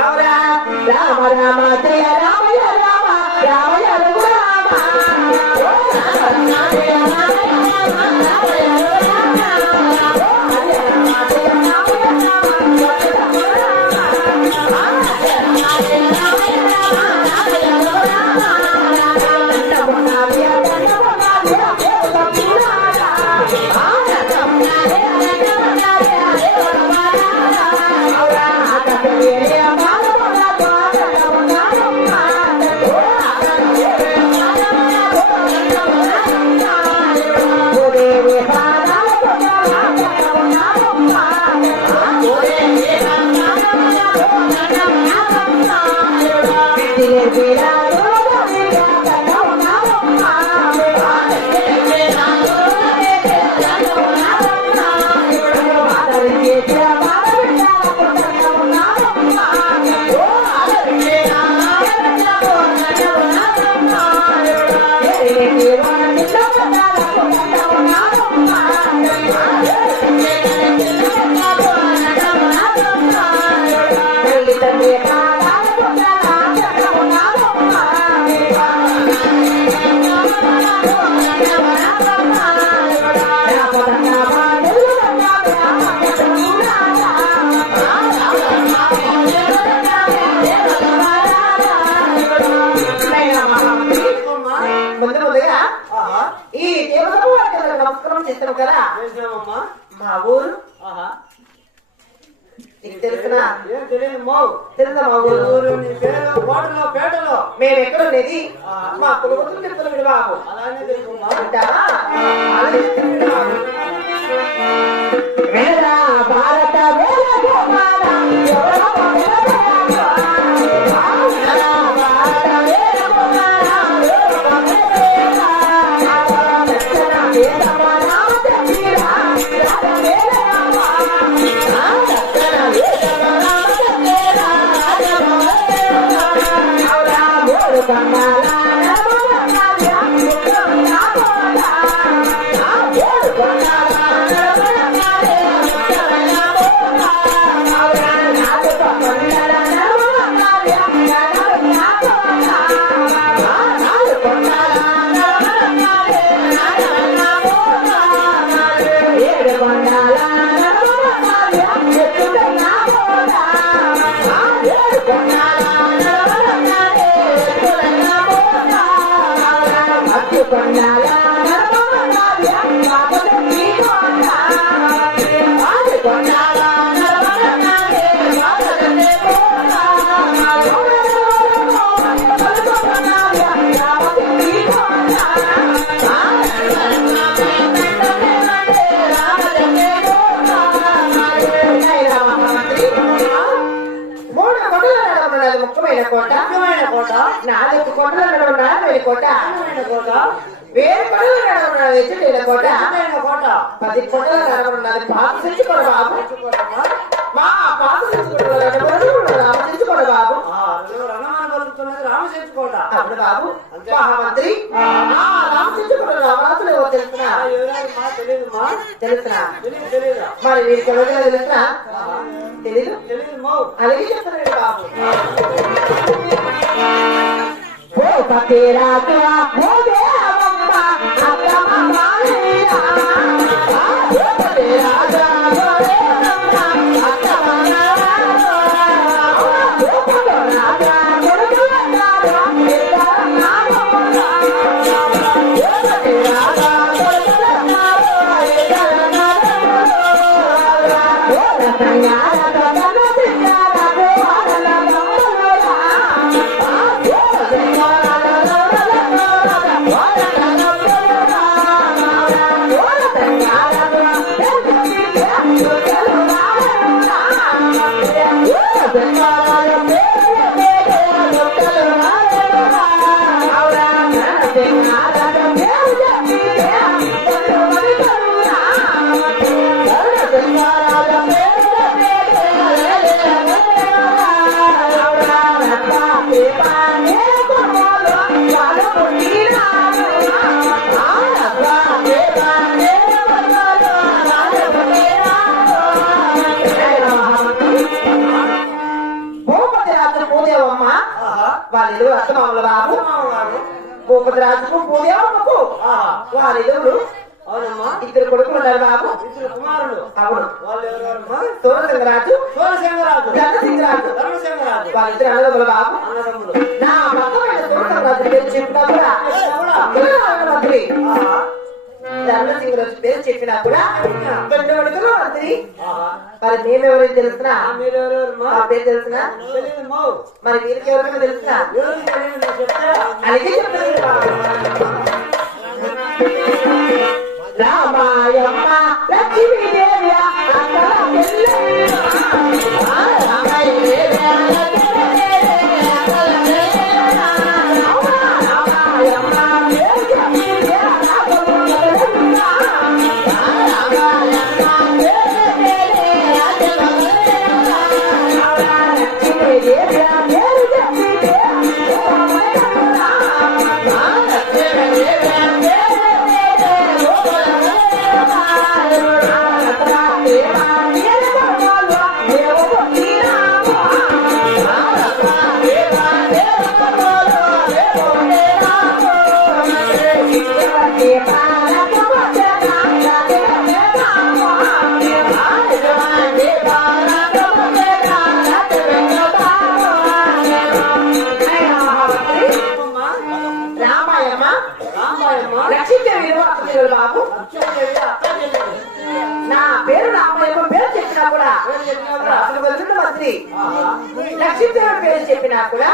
రామ రామ జయ రామ రామ రామ మా ఊరు మేము ఎక్కడ ఉండేది మా కులవృత్తులు చెప్తున్నాడు బాబు భారత కోట వేరే కోట 10 కోటలు బాబు మా పాత బాబు రామచంద్రకోట అప్పుడు బాబు మహామంత్రి రామరాజులు ఎవరు తెలుస్తున్నా మరి వీరికి ఎవరు తెలుస్తున్నా తెలీదు అలాగే చెప్తున్నాడు బాబు అమ్మ వాళ్ళు అత్తమామల బాబు భూపతి రాజుకు భూదేవమ్మకు వాళ్ళిద్దరు అవునమ్మా ఇద్దరు కొడుకులు ఉన్నారు బాబు ఇద్దరు కుమారులు అవును వాళ్ళు ఎవరెవరమ్మా సోరసింగరాజు ధర్మసింగరాజు వాళ్ళిద్దరు అన్నదమ్ముల బాబు నా భర్తమైన సోరసింగరాజు పేరు చెప్పినా కూడా మంత్రి ధర్మసింగరాజు పేరు చెప్పినా కూడా రెండు అడుగులు మంత్రి మరి మేమెవరైనా తెలుసునా మా పేరు తెలుసునా మరి వీరికి ఎవరైనా తెలుసునా అలాగే చెప్తాను రామాయమ్మ లక్ష్మీదేవి బాబు నా పేరు రామయ్య పేరు చెప్పినా కూడా మంత్రి లక్ష్మీదేవి పేరు చెప్పినా కూడా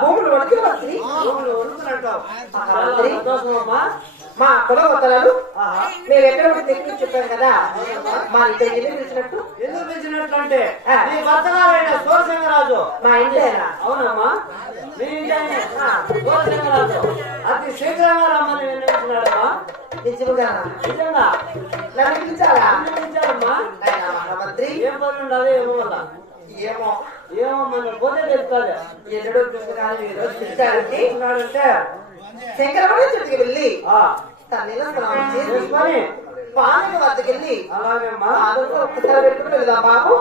భూములు వణుకు మంత్రి మా కులవతలు మేము ఎక్కడ తెచ్చి చెప్పాను కదా మా ఇద్దరు ఎందుకు పిలిచినట్టు అంటే సోరసింగరాజు మా ఇంటేనా అవునమ్మా మీ ఇంటేనే సోరసింగరాజు అతి శీఘ్రంగా రమ్మని నిర్ణయించినాడమ్మా నిజంగా నన్ను పిలిచారమ్మా మంత్రి ఏం పని ఉండాలి ఏమో వల్ల ఏమో ఏమో మన పోతే తెలుస్తుంది ఎన్నడో పిలిచాడంటే శంకరమణ చెట్టుకి వెళ్ళి తల్లిలో స్నానం చేసుకొని పాలక వద్దకు వెళ్ళి అలాగే ఒక్కసారి పెట్టుకుని వెళ్దాం బాబు